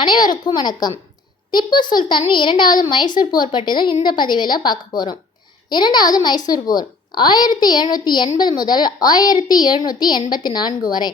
அனைவருக்கும் வணக்கம். திப்பு சுல்தானின் இரண்டாவது மைசூர் போர் பற்றி தான் இந்த பதிவில் பார்க்க போகிறோம் இரண்டாவது மைசூர் போர் ஆயிரத்தி எழுநூற்றி எண்பது முதல் ஆயிரத்தி எழுநூற்றி எண்பத்தி நான்கு வரை.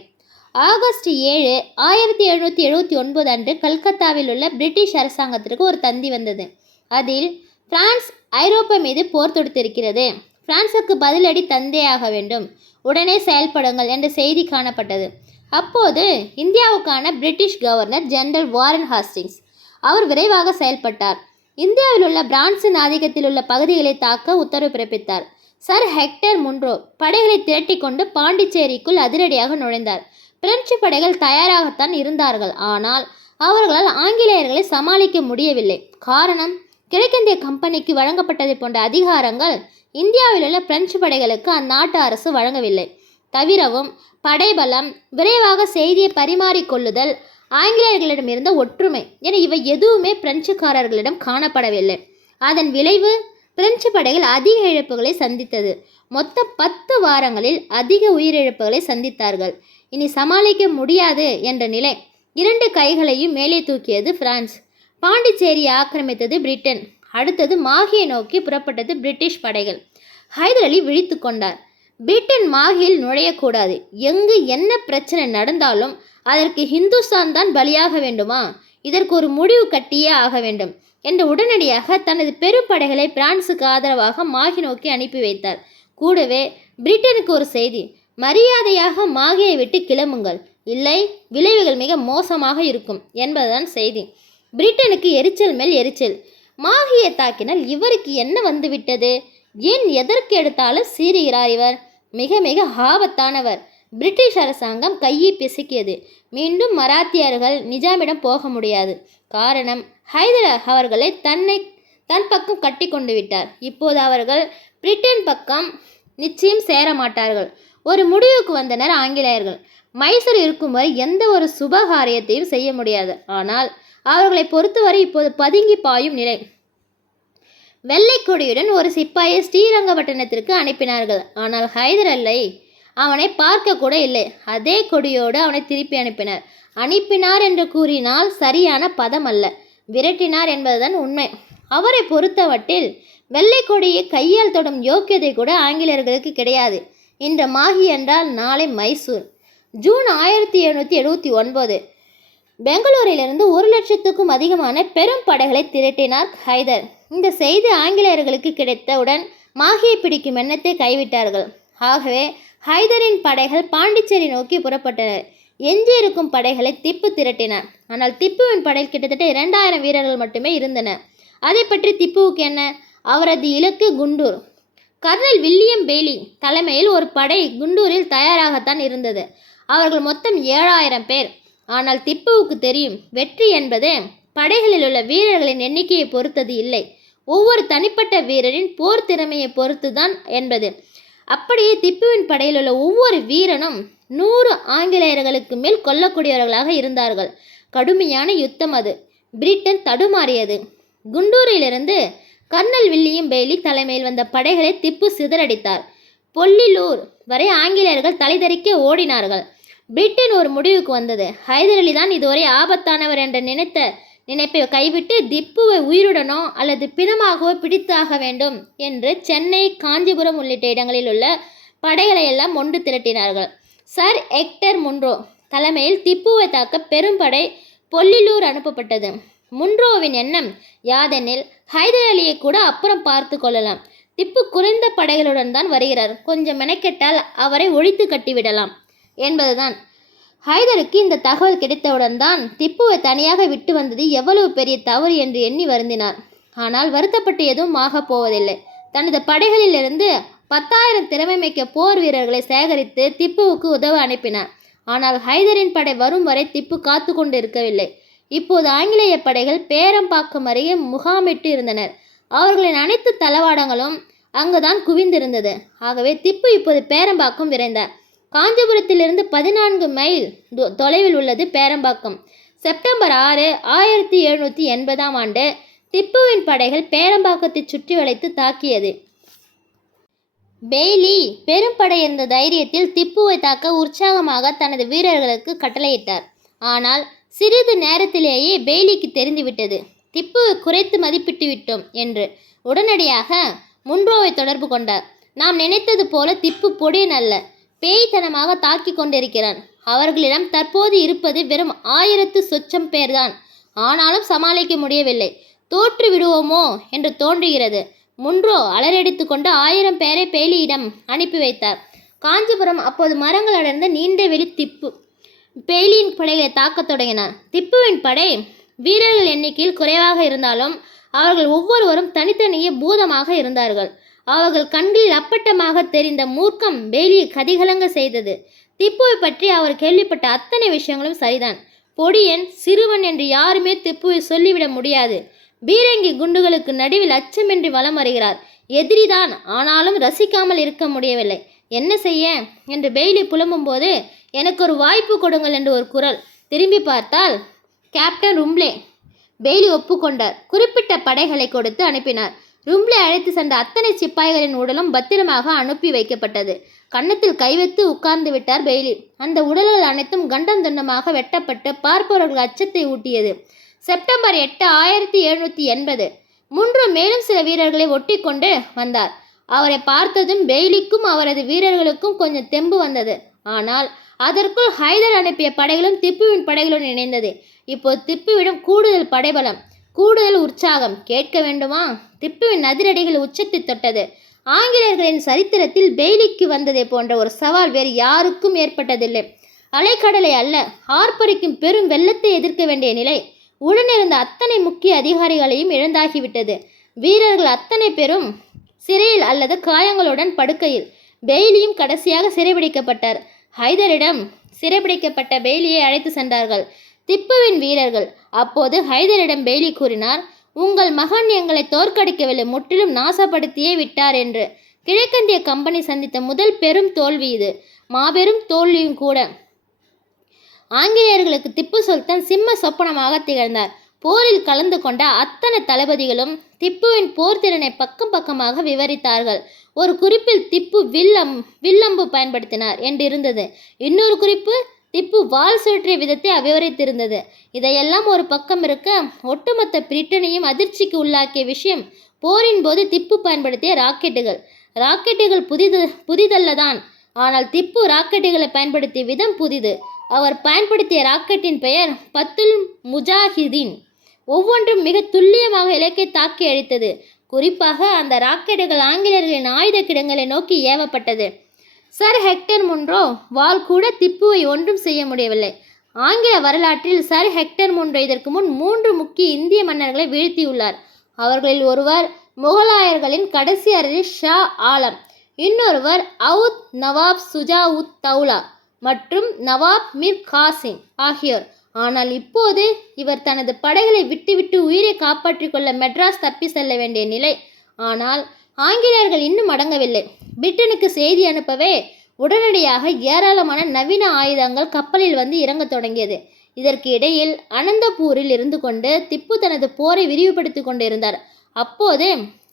ஆகஸ்ட் ஏழு ஆயிரத்தி எழுநூற்றி எழுபத்தி ஒன்பது அன்று கல்கத்தாவில் உள்ள பிரிட்டிஷ் அரசாங்கத்திற்கு ஒரு தந்தி வந்தது. அதில் பிரான்ஸ் ஐரோப்பா மீது போர் தொடுத்திருக்கிறது. பிரான்சுக்கு பதிலடி தந்தையாக வேண்டும். உடனே செயல்படுங்கள் என்ற செய்தி காணப்பட்டது. அப்போது இந்தியாவுக்கான British governor general Warren Hastings அவர் விரைவாக செயல்பட்டார். இந்தியாவில் உள்ள பிரான்சின் ஆதிக்கத்தில் உள்ள பகுதிகளை தாக்க உத்தரவு பிறப்பித்தார். சர் ஹெக்டர் முன்ரோ படைகளை திரட்டிக்கொண்டு பாண்டிச்சேரிக்குள் அதிரடியாக நுழைந்தார். பிரெஞ்சு படைகள் தயாராகத்தான் இருந்தார்கள். ஆனால் அவர்களால் ஆங்கிலேயர்களை சமாளிக்க முடியவில்லை. காரணம் கிழக்கிந்திய கம்பெனிக்கு வழங்கப்பட்டதை போன்ற அதிகாரங்கள் இந்தியாவில் உள்ள பிரெஞ்சு படைகளுக்கு அந்நாட்டு அரசு வழங்கவில்லை. தவிரவும் படைபலம் விரைவாக செய்தியை பரிமாறிக்கொள்ளுதல் ஆங்கிலேயர்களிடம் இருந்த ஒற்றுமை என இவை எதுவுமே பிரெஞ்சுக்காரர்களிடம் காணப்படவில்லை. அதன் விளைவு பிரெஞ்சு படைகள் அதிக இழப்புகளை சந்தித்தது. மொத்த பத்து வாரங்களில் அதிக உயிரிழப்புகளை சந்தித்தார்கள். இனி சமாளிக்க முடியாது என்ற நிலை இரண்டு கைகளையும் மேலே தூக்கியது பிரான்ஸ். பாண்டிச்சேரியை ஆக்கிரமித்தது பிரிட்டன். அடுத்தது மாகியை நோக்கி புறப்பட்டது பிரிட்டிஷ் படைகள். ஹைதர் அலி விழித்து கொண்டார். பிரிட்டன் மாகியில் நுழையக்கூடாது. எங்கு என்ன பிரச்சனை நடந்தாலும் அதற்கு ஹிந்துஸ்தான் தான் பலியாக வேண்டுமா? இதற்கு ஒரு முடிவு கட்டியே ஆக வேண்டும் என்று உடனடியாக தனது பெரும் படைகளை பிரான்சுக்கு ஆதரவாக மாகி நோக்கி அனுப்பி வைத்தார். கூடவே பிரிட்டனுக்கு ஒரு செய்தி மரியாதையாக மாகியை விட்டு கிளம்புங்கள். இல்லை விளைவுகள் மிக மோசமாக இருக்கும் என்பதுதான் செய்தி. பிரிட்டனுக்கு எரிச்சல் மேல் எரிச்சல். மாகியை தாக்கினால் இவருக்கு என்ன வந்துவிட்டது ஏன் எதற்கு எடுத்தாலும் சீறுகிறார் இவர்? மிக மிக ஆபத்தானவர். பிரிட்டிஷ் அரசாங்கம் கையை பிசுக்கியது. மீண்டும் மராத்தியர்கள் நிஜாமிடம் போக முடியாது. காரணம் ஹைதர் அவர்களை தன்னை தன் பக்கம் கட்டி கொண்டு விட்டார். இப்போது அவர்கள் பிரிட்டன் பக்கம் நிச்சயம் சேர மாட்டார்கள். ஒரு முடிவுக்கு வந்தனர் ஆங்கிலேயர்கள். மைசூர் இருக்கும் வரை எந்த ஒரு சுபகாரியத்தையும் செய்ய முடியாது. ஆனால் அவர்களை பொறுத்தவரை இப்போது பதுங்கி பாயும் நிலை. வெள்ளை கொடியுடன் ஒரு சிப்பாயை ஸ்ரீரங்கப்பட்டினத்திற்கு அனுப்பினார்கள். ஆனால் ஹைதர் அல்லை அவனை பார்க்க கூட இல்லை. அதே கொடியோடு அவனை திருப்பி அனுப்பினார். அனுப்பினார் என்று கூறினால் சரியான பதம் அல்ல. விரட்டினார் என்பதுதான் உண்மை. அவரை பொறுத்தவட்டில் வெள்ளை கொடியை கையால் தொடும் யோக்கியதை கூட ஆங்கிலேயர்களுக்கு கிடையாது. இன்று மாஹி என்றால் நாளை மைசூர். ஜூன் ஆயிரத்தி எழுநூற்றி எழுபத்தி ஒன்பது. பெங்களூரிலிருந்து ஒரு லட்சத்துக்கும் அதிகமான பெரும் படைகளை திரட்டினார் ஹைதர். இந்த செய்தி ஆங்கிலேயர்களுக்கு கிடைத்தவுடன் மாகியை பிடிக்கும் எண்ணத்தை கைவிட்டார்கள். ஆகவே ஹைதரின் படைகள் பாண்டிச்சேரி நோக்கி புறப்பட்டனர் எஞ்சியிருக்கும் படைகளை திப்பு திரட்டினார் ஆனால் திப்புவின் படையில் கிட்டத்தட்ட இரண்டாயிரம் வீரர்கள் மட்டுமே இருந்தனர் அதை பற்றி திப்புவுக்கு என்ன? அவரது இலக்கு குண்டூர். கர்னல் வில்லியம் பெய்லி தலைமையில் ஒரு படை குண்டூரில் தயாராகத்தான் இருந்தது. அவர்கள் மொத்தம் ஏழாயிரம் பேர். ஆனால் திப்புவுக்கு தெரியும் வெற்றி என்பது படைகளில் உள்ள வீரர்களின் எண்ணிக்கையை பொறுத்தது இல்லை. ஒவ்வொரு தனிப்பட்ட வீரரின் போர் திறமையை பொறுத்துதான் என்பது. அப்படியே திப்புவின் படையில் உள்ள ஒவ்வொரு வீரனும் நூறு ஆங்கிலேயர்களுக்கு மேல் கொல்லக்கூடியவர்களாக இருந்தார்கள். கடுமையான யுத்தம் அது. பிரிட்டன் தடுமாறியது. குண்டூரிலிருந்து கர்னல் வில்லியம் பெய்லி தலைமையில் வந்த படைகளை திப்பு சிதறடித்தார். பொல்லிலூர் வரை ஆங்கிலேயர்கள் தலைதறிக்க ஓடினார்கள். பிரிட்டன் ஒரு முடிவுக்கு வந்தது. ஹைதர் அலி தான் இதுவரை ஆபத்தானவர் என்று நினைத்த நினைப்பை கைவிட்டு திப்புவை உயிருடனோ அல்லது பிணமாகவோ பிடித்தாக வேண்டும் என்று சென்னை காஞ்சிபுரம் உள்ளிட்ட இடங்களில் உள்ள படைகளை எல்லாம் ஒன்று திரட்டினார்கள். சர் எக்டர் முன்ரோ தலைமையில் திப்புவை தாக்க பெரும்படை பொல்லிலூர் அனுப்பப்பட்டது. முன்ரோவின் எண்ணம் யாதெனில் ஹைதர் அலியை கூட அப்புறம் பார்த்து கொள்ளலாம். திப்பு குறைந்த படைகளுடன் தான் வருகிறார். கொஞ்சம் மெனக்கெட்டால் அவரை ஒழித்து கட்டிவிடலாம். என்பதுதான். ஹைதருக்கு இந்த தகவல் கிடைத்தவுடன் தான் திப்புவை தனியாக விட்டு வந்தது எவ்வளவு பெரிய தவறு என்று எண்ணி வருந்தினார். ஆனால் வருத்தப்பட்டு எதுவும் ஆகப் போவதில்லை. தனது படைகளிலிருந்து பத்தாயிரம் திறமைமிக்க போர் வீரர்களை சேகரித்து திப்புவுக்கு உதவ அனுப்பினார். ஆனால் ஹைதரின் படை வரும் வரை திப்பு காத்து கொண்டு இருக்கவில்லை இப்போது ஆங்கிலேய படைகள் பேரம்பாக்கம் அருகே முகாமிட்டு இருந்தனர். அவர்களின் அனைத்து தளவாடங்களும் அங்குதான் குவிந்திருந்தது. ஆகவே திப்பு இப்போது பேரம்பாக்கம் விரைந்தார். காஞ்சிபுரத்திலிருந்து பதினான்கு மைல் தொ- தொலைவில் உள்ளது பேரம்பாக்கம். செப்டம்பர் ஆறு ஆயிரத்தி எழுநூற்றி எண்பதாம் ஆண்டு திப்புவின் படைகள் பேரம்பாக்கத்தை சுற்றி வளைத்து தாக்கியது. பெய்லி பெரும்படை என்ற தைரியத்தில் திப்புவை தாக்க உற்சாகமாக தனது வீரர்களுக்கு கட்டளையிட்டார். ஆனால் சிறிது நேரத்திலேயே பெய்லிக்கு தெரிந்துவிட்டது. திப்பு குறைத்து மதிப்பிட்டு விட்டோம் என்று உடனடியாக முன்ரோவை தொடர்பு கொண்டார். நாம் நினைத்தது போல திப்பு பொடியன் அல்ல. பேய்த்தனமாக தாக்கி கொண்டிருக்கிறான். அவர்களிடம் தற்போது இருப்பது வெறும் ஆயிரத்து சொச்சம் பேர்தான். ஆனாலும் சமாளிக்க முடியவில்லை. தோற்று விடுவோமோ என்று தோன்றுகிறது. முன்றோ அலறடித்து கொண்டு ஆயிரம் பேரை பேலியிடம் அனுப்பி வைத்தார். காஞ்சிபுரம் அப்போது மரங்கள் அடர்ந்த நீண்ட வெளி திப்பு பெயிலியின் படைகளை தாக்கத் தொடங்கினார் திப்புவின் படை வீரர்கள் எண்ணிக்கையில் குறைவாக இருந்தாலும் அவர்கள் ஒவ்வொருவரும் தனித்தனியே பூதமாக இருந்தார்கள். அவர்கள் கண்களில் அப்பட்டமாக தெரிந்த மூர்க்கம் வேலியை கதிகலங்க செய்தது. திப்புவை பற்றி அவர் கேள்விப்பட்ட அத்தனை விஷயங்களும் சரிதான். பொடியன் சிறுவன் என்று யாருமே திப்புவை சொல்லிவிட முடியாது. பீரங்கி குண்டுகளுக்கு நடுவில் அச்சமின்றி வலம் வருகிறார். எதிரிதான் ஆனாலும் ரசிக்காமல் இருக்க முடியவில்லை. என்ன செய்ய? என்று பெய்லி புலம்பும்போது எனக்கு ஒரு வாய்ப்பு கொடுங்கள் என்று ஒரு குரல். திரும்பி பார்த்தால் கேப்டன் உம்ளே பெய்லி ஒப்புக்கொண்டார். குறிப்பிட்ட படைகளை கொடுத்து அனுப்பினார். ரும்ப்ளே அழைத்து சென்ற அத்தனை சிப்பாய்களின் உடலும் பத்திரமாக அனுப்பி வைக்கப்பட்டது. கன்னத்தில் கை வைத்து உட்கார்ந்து விட்டார் பெய்லி. அந்த உடல்கள் அனைத்தும் கண்டம் துண்டமாக வெட்டப்பட்டு பார்ப்பவர்கள் அச்சத்தை ஊட்டியது. செப்டம்பர் எட்டு ஆயிரத்தி எழுநூற்றி எண்பது. முன்று மேலும் சில வீரர்களை ஒட்டி கொண்டு வந்தார். அவரை பார்த்ததும் பெய்லிக்கும் அவரது வீரர்களுக்கும் கொஞ்சம் தெம்பு வந்தது. ஆனால் அதற்குள் ஹைதர் அனுப்பிய படைகளும் திப்புவின் படைகளுடன் இணைந்தது. இப்போ திப்புவிடம் கூடுதல் படைபலம் கூடுதல் உற்சாகம். கேட்க வேண்டுமா? திப்புவின் அதிரடிகள் உச்சத்தை தொட்டது. ஆங்கிலேயர்களின் சரித்திரத்தில் பெய்லிக்கு வந்ததை போன்ற ஒரு சவால் வேறு யாருக்கும் ஏற்பட்டதில்லை. அலைக்கடலை அல்ல ஆர்ப்பரிக்கும் பெரும் வெள்ளத்தை எதிர்க்க வேண்டிய நிலை. உடனிருந்த அத்தனை முக்கிய அதிகாரிகளையும் இழந்தாகிவிட்டது. வீரர்கள் அத்தனை பேரும் சிறையில் அல்லது காயங்களுடன் படுக்கையில் பெய்லியும் கடைசியாக சிறைபிடிக்கப்பட்டார். ஹைதரிடம் சிறைபிடிக்கப்பட்ட பெய்லியை அழைத்து சென்றார்கள். திப்புவின் வீரர்கள் அப்போது ஹைதரிடம் பெய்லி கூறினார் உங்கள் மகன் எங்களை தோற்கடிக்கவில்லை முற்றிலும் நாசப்படுத்தியே விட்டார் என்று. கிழக்கிந்திய கம்பெனி சந்தித்த முதல் பெரும் தோல்வி இது. மாபெரும் தோல்வியும் கூட. ஆங்கிலேயர்களுக்கு திப்பு சுல்தான் சிம்ம சொப்பனமாக திகழ்ந்தார். போரில் கலந்து கொண்ட அத்தனை தளபதிகளும் திப்புவின் போர் திறனை பக்கம் பக்கமாக விவரித்தார்கள். ஒரு குறிப்பில் திப்பு வில்லம் வில்லம்பு பயன்படுத்தினார் என்று இருந்தது இன்னொரு குறிப்பு திப்பு வால் சுழற்றிய விதத்தை விவரித்திருந்தது இதையெல்லாம் ஒரு பக்கம் இருக்க ஒட்டுமொத்த பிரிட்டனையும் அதிர்ச்சிக்கு உள்ளாக்கிய விஷயம் போரின் போது திப்பு பயன்படுத்திய ராக்கெட்டுகள். ராக்கெட்டுகள் புதிது புதிதல்லதான். ஆனால் திப்பு ராக்கெட்டுகளை பயன்படுத்திய விதம் புதிது. அவர் பயன்படுத்திய ராக்கெட்டின் பெயர் பத்துல் முஜாஹிதீன். ஒவ்வொன்றும் மிக துல்லியமாக இலக்கை தாக்கி அழித்தது. குறிப்பாக அந்த ராக்கெட்டுகள் ஆங்கிலேயர்களின் ஆயுத கிடங்களை நோக்கி ஏவப்பட்டது. சர் ஹெக்டர் முன்றோ வால் கூட திப்புவை ஒன்றும் செய்ய முடியவில்லை. ஆங்கில வரலாற்றில் சர் ஹெக்டர் முன்ரோ இதற்கு முன் மூன்று முக்கிய இந்திய மன்னர்களை வீழ்த்தியுள்ளார். அவர்களில் ஒருவர் முகலாயர்களின் கடைசி அரசி ஷா ஆலம் இன்னொருவர் அவுத் நவாப் சுஜா உத் தௌலா மற்றும் நவாப் மிர் காசிம் ஆகியோர். ஆனால் இப்போது இவர் தனது படைகளை விட்டுவிட்டு உயிரை காப்பாற்றிக் கொள்ள மெட்ராஸ் தப்பி செல்ல வேண்டிய நிலை. ஆனால் ஆங்கிலேயர்கள் இன்னும் அடங்கவில்லை. பிரிட்டனுக்கு செய்தி அனுப்பவே உடனடியாக ஏராளமான நவீன ஆயுதங்கள் கப்பலில் வந்து இறங்க தொடங்கியது. இதற்கு இடையில் அனந்தபூரில் இருந்து கொண்டு திப்பு தனது போரை விரிவுபடுத்தி கொண்டிருந்தார். அப்போது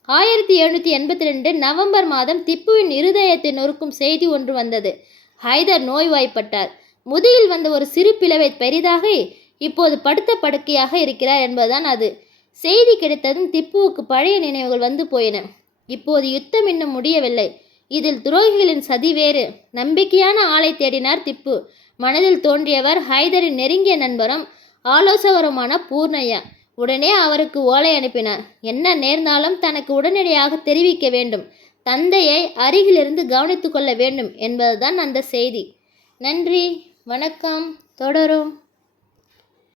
ஆயிரத்தி எழுநூற்றி எண்பத்தி ரெண்டு நவம்பர் மாதம் திப்புவின் இருதயத்தை நொறுக்கும் செய்தி ஒன்று வந்தது. ஹைதர் நோய்வாய்ப்பட்டார். முதுகில் வந்த ஒரு சிறு பிளவை பெரிதாகி இப்போது படுத்த படுக்கையாக இருக்கிறார் என்பதுதான் அது. செய்தி கிடைத்ததும் திப்புவுக்கு பழைய நினைவுகள் வந்து போயின. இப்போது யுத்தம் இன்னும் முடியவில்லை. இதில் துரோகிகளின் சதி வேறு. நம்பிக்கையான ஆளை தேடினார் திப்பு. மனதில் தோன்றியவர் ஹைதரின் நெருங்கிய நண்பரும் ஆலோசகருமான பூர்ணையா. உடனே அவருக்கு ஓலை அனுப்பினார். என்ன நேர்ந்தாலும் தனக்கு உடனடியாக தெரிவிக்க வேண்டும். தந்தையை அருகிலிருந்து கவனித்து கொள்ள வேண்டும் என்பதுதான் அந்த செய்தி. நன்றி. வணக்கம். தொடரும்.